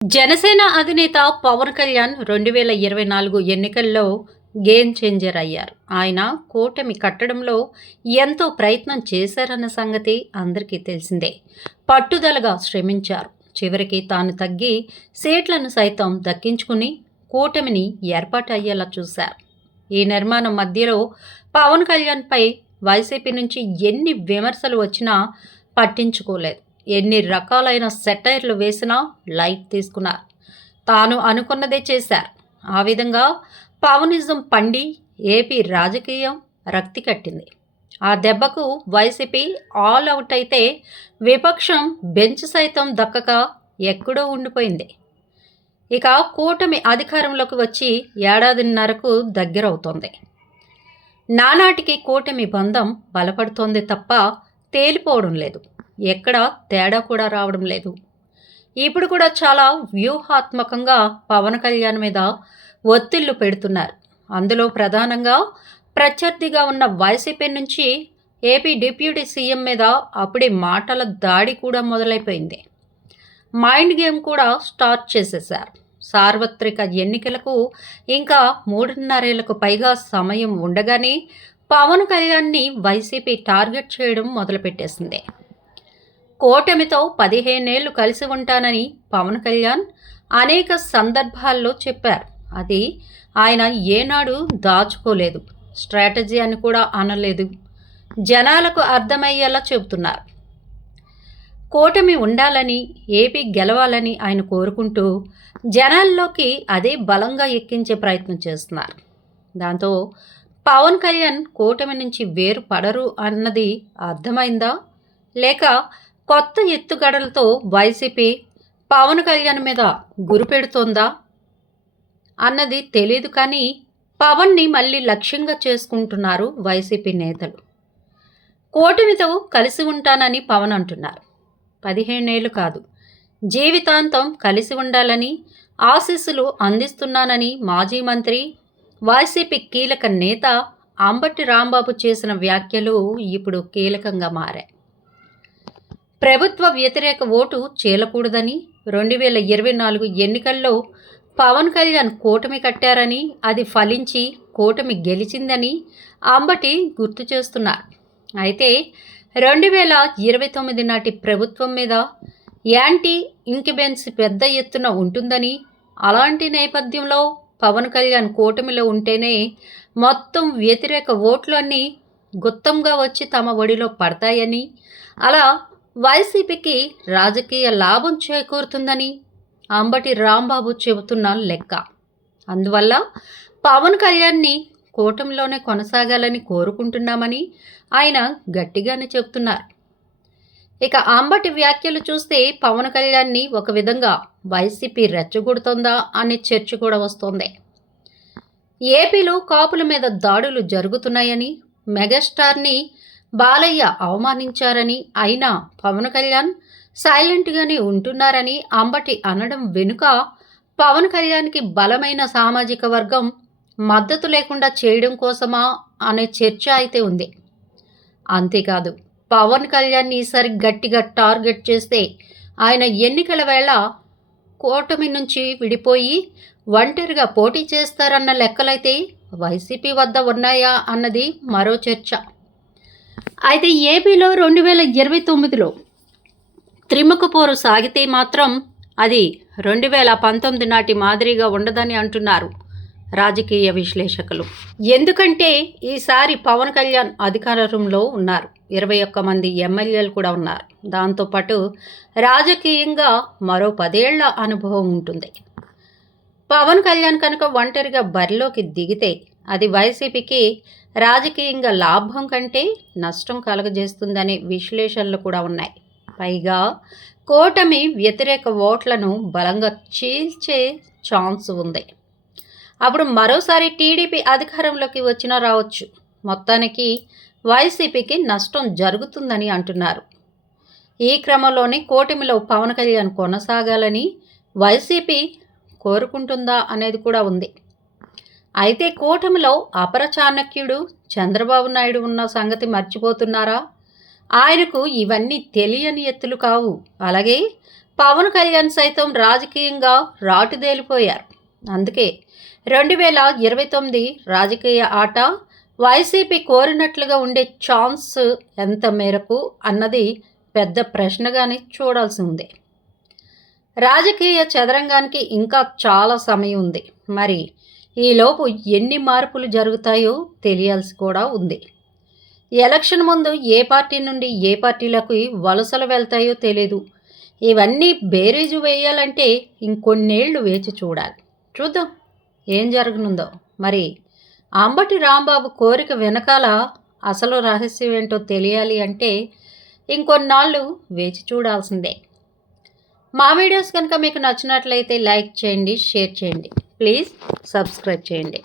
జనసేన అధినేత పవన్ కళ్యాణ్ 2024 ఎన్నికల్లో game changer అయ్యారు. ఆయన కూటమి కట్టడంలో ఎంతో ప్రయత్నం చేశారన్న సంగతి అందరికీ తెలిసిందే. పట్టుదలగా శ్రమించారు. చివరికి తాను తగ్గి సీట్లను సైతం దక్కించుకుని కూటమిని ఏర్పాటు అయ్యేలా చూశారు. ఈ నిర్మాణం మధ్యలో పవన్ కళ్యాణ్పై వైసీపీ నుంచి ఎన్ని విమర్శలు వచ్చినా పట్టించుకోలేదు. ఎన్ని రకాలైన సెటైర్లు వేసినా లైట్ తీసుకున్నారు. తాను అనుకున్నదే చేశారు. ఆ విధంగా పవనిజం పండి ఏపీ రాజకీయం రక్తి కట్టింది. ఆ దెబ్బకు వైసీపీ ఆల్ అవుట్ అయితే విపక్షం బెంచ్ సైతం దక్కక ఎక్కడో ఉండిపోయింది. ఇక కూటమి అధికారంలోకి వచ్చి ఏడాదిన్నరకు దగ్గరవుతోంది. నానాటికి కూటమి బంధం బలపడుతోంది తప్ప తేలిపోవడం లేదు. ఎక్కడ తేడా కూడా రావడం లేదు. ఇప్పుడు కూడా చాలా వ్యూహాత్మకంగా పవన్ కళ్యాణ్ మీద ఒత్తిళ్లు పెడుతున్నారు. అందులో ప్రధానంగా ప్రత్యర్థిగా ఉన్న వైసీపీ నుంచి ఏపీ డిప్యూటీ సీఎం మీద అప్పుడే మాటల దాడి కూడా మొదలైపోయింది. మైండ్ గేమ్ కూడా స్టార్ట్ చేసేశారు. సార్వత్రిక ఎన్నికలకు ఇంకా 3.5 పైగా సమయం ఉండగానే పవన్ కళ్యాణ్ని వైసీపీ టార్గెట్ చేయడం మొదలుపెట్టేసింది. కూటమితో 15 ఏళ్లు కలిసి ఉంటానని పవన్ కళ్యాణ్ అనేక సందర్భాల్లో చెప్పారు. అది ఆయన ఏనాడు దాచుకోలేదు. స్ట్రాటజీ అని కూడా అనలేదు. జనాలకు అర్థమయ్యేలా చెబుతున్నారు. కూటమి ఉండాలని, ఏపీ గెలవాలని ఆయన కోరుకుంటూ జనాల్లోకి అదే బలంగా ఎక్కించే ప్రయత్నం చేస్తున్నారు. దాంతో పవన్ కళ్యాణ్ కూటమి నుంచి వేరు పడరు అన్నది అర్థమైందా, లేక కొత్త ఎత్తుగడలతో వైసీపీ పవన్ కళ్యాణ్ మీద గురిపెడుతోందా అన్నది తెలీదు. కానీ పవన్ని మళ్ళీ లక్ష్యంగా చేసుకుంటున్నారు వైసీపీ నేతలు. కూటమితో కలిసి ఉంటానని పవన్ అంటున్నారు. 15 ఏళ్ళు కాదు, జీవితాంతం కలిసి ఉండాలని ఆశీస్సులు అందిస్తున్నానని మాజీ మంత్రి, వైసీపీ కీలక నేత అంబటి రాంబాబు చేసిన వ్యాఖ్యలు ఇప్పుడు కీలకంగా మారాయి. ప్రభుత్వ వ్యతిరేక ఓటు చీలకూడదని, 2024 ఎన్నికల్లో పవన్ కళ్యాణ్ కూటమి కట్టారని, అది ఫలించి కూటమి గెలిచిందని అంబటి గుర్తు చేస్తున్నారు. అయితే 2029 నాటి ప్రభుత్వం మీద యాంటీ ఇంక్యుబెన్స్ పెద్ద ఎత్తున ఉంటుందని, అలాంటి నేపథ్యంలో పవన్ కళ్యాణ్ కూటమిలో ఉంటేనే మొత్తం వ్యతిరేక ఓట్లన్నీ గుత్తంగా వచ్చి తమ ఒడిలో పడతాయని, అలా వైసీపీకి రాజకీయ లాభం చేకూరుతుందని అంబటి రాంబాబు చెబుతున్న లెక్క. అందువల్ల పవన్ కళ్యాణ్ని కూటమిలోనే కొనసాగాలని కోరుకుంటున్నామని ఆయన గట్టిగానే చెబుతున్నారు. ఇక అంబటి వ్యాఖ్యలు చూస్తే పవన్ కళ్యాణ్ని ఒక విధంగా వైసీపీ రెచ్చగొడుతోందా అనే చర్చ కూడా వస్తోంది. ఏపీలో కాపుల మీద దాడులు జరుగుతున్నాయని, మెగాస్టార్ని బాలయ్య అవమానించారని, అయినా పవన్ కళ్యాణ్ సైలెంట్గానే ఉంటున్నారని అంబటి అనడం వెనుక పవన్ కళ్యాణ్కి బలమైన సామాజిక వర్గం మద్దతు లేకుండా చేయడం కోసమా అనే చర్చ అయితే ఉంది. అంతేకాదు, పవన్ కళ్యాణ్ని ఈసారి గట్టిగా టార్గెట్ చేస్తే ఆయన ఎన్నికల వేళ కూటమి నుంచి విడిపోయి ఒంటరిగా పోటీ చేస్తారన్న లెక్కలైతే వైసీపీ వద్ద ఉన్నాయా అన్నది మరో చర్చ. అయితే ఏపీలో 2029లో త్రిముఖ పోరు సాగితే మాత్రం అది 2019 నాటి మాదిరిగా ఉండదని అంటున్నారు రాజకీయ విశ్లేషకులు. ఎందుకంటే ఈసారి పవన్ కళ్యాణ్ అధికారంలో ఉన్నారు. 21 మంది ఎమ్మెల్యేలు కూడా ఉన్నారు. దాంతోపాటు రాజకీయంగా మరో 10 ఏళ్ల అనుభవం ఉంటుంది. పవన్ కళ్యాణ్ కనుక ఒంటరిగా బరిలోకి దిగితే అది వైసీపీకి రాజకీయంగా లాభం కంటే నష్టం కలగజేస్తుందనే విశ్లేషణలు కూడా ఉన్నాయి. పైగా కూటమి వ్యతిరేక ఓట్లను బలంగా చీల్చే ఛాన్స్ ఉంది. అప్పుడు మరోసారి టీడీపీ అధికారంలోకి వచ్చినా రావచ్చు. మొత్తానికి వైసీపీకి నష్టం జరుగుతుందని అంటున్నారు. ఈ క్రమంలోనే కూటమిలో పవన్ కళ్యాణ్ కొనసాగాలని వైసీపీ కోరుకుంటుందా అనేది కూడా ఉంది. అయితే కూటమిలో అపర చాణక్యుడు చంద్రబాబు నాయుడు ఉన్న సంగతి మర్చిపోతున్నారా? ఆయనకు ఇవన్నీ తెలియని ఎత్తులు కావు. అలాగే పవన్ కళ్యాణ్ సైతం రాజకీయంగా రాటుదేలిపోయారు. అందుకే 2029 రాజకీయ ఆట వైసీపీ కోరినట్లుగా ఉండే ఛాన్స్ ఎంత మేరకు అన్నది పెద్ద ప్రశ్నగానే చూడాల్సి ఉంది. రాజకీయ చదరంగానికి ఇంకా చాలా సమయం ఉంది. మరి ఈలోపు ఎన్ని మార్పులు జరుగుతాయో తెలియాల్సి కూడా ఉంది. ఎలక్షన్ ముందు ఏ పార్టీ నుండి ఏ పార్టీలకు వలసలు వెళ్తాయో తెలీదు. ఇవన్నీ బేరీజు వేయాలంటే ఇంకొన్నేళ్లు వేచి చూడాలి. చూద్దాం ఏం జరగనుందో. మరి అంబటి రాంబాబు కోరిక వెనకాల అసలు రహస్యం ఏంటో తెలియాలి అంటే ఇంకొన్నాళ్ళు వేచి చూడాల్సిందే. మా వీడియోస్ కనుక మీకు నచ్చినట్లయితే లైక్ చేయండి, షేర్ చేయండి, ప్లీజ్ సబ్స్క్రైబ్ చేయండి.